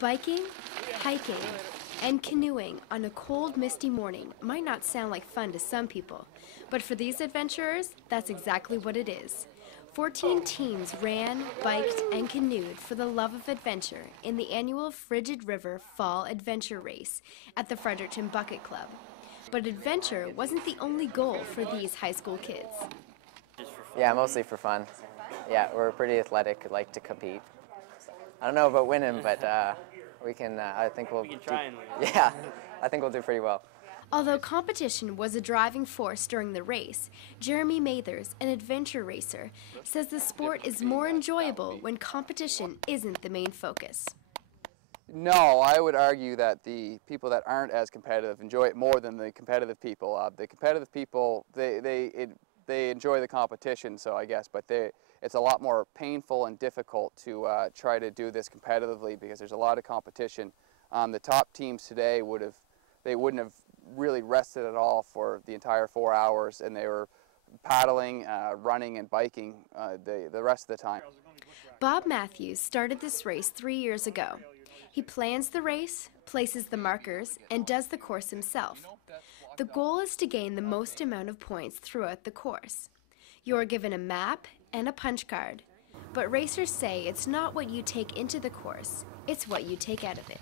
Biking, hiking, and canoeing on a cold, misty morning might not sound like fun to some people, but for these adventurers, that's exactly what it is. 14 teams ran, biked, and canoed for the love of adventure in the annual Frigid River Fall Adventure Race at the Fredericton Bucket Club. But adventure wasn't the only goal for these high school kids. Yeah, mostly for fun. Yeah, we're pretty athletic, like to compete. I don't know about winning, but we can. I think we'll. We can try and win. Yeah, I think we'll do pretty well. Although competition was a driving force during the race, Jeremy Mathers, an adventure racer, says the sport is more enjoyable when competition isn't the main focus. No, I would argue that the people that aren't as competitive enjoy it more than the competitive people. The competitive people, they enjoy the competition, so I guess, but it's a lot more painful and difficult to try to do this competitively because there's a lot of competition. The top teams today wouldn't have really rested at all for the entire 4 hours, and they were paddling, running, and biking the rest of the time. Bob Matthews started this race 3 years ago. He plans the race, places the markers, and does the course himself. The goal is to gain the most amount of points throughout the course. You are given a map and a punch card, but racers say it's not what you take into the course, it's what you take out of it.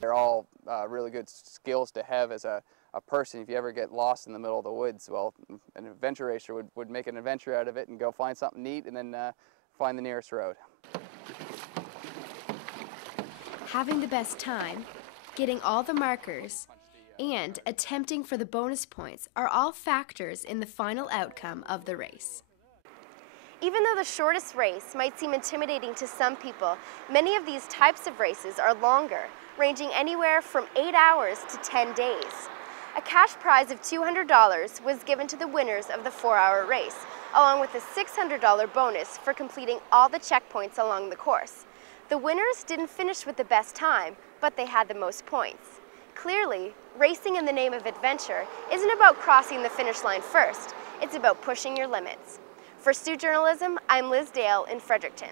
They're all really good skills to have as a person. If you ever get lost in the middle of the woods, well, an adventure racer would make an adventure out of it and go find something neat and then find the nearest road. Having the best time, getting all the markers, and attempting for the bonus points are all factors in the final outcome of the race. Even though the shortest race might seem intimidating to some people, many of these types of races are longer, ranging anywhere from 8 hours to 10 days. A cash prize of $200 was given to the winners of the 4-hour race, along with a $600 bonus for completing all the checkpoints along the course. The winners didn't finish with the best time, but they had the most points. Clearly, racing in the name of adventure isn't about crossing the finish line first, it's about pushing your limits. For Stu Journalism, I'm Liz Dale in Fredericton.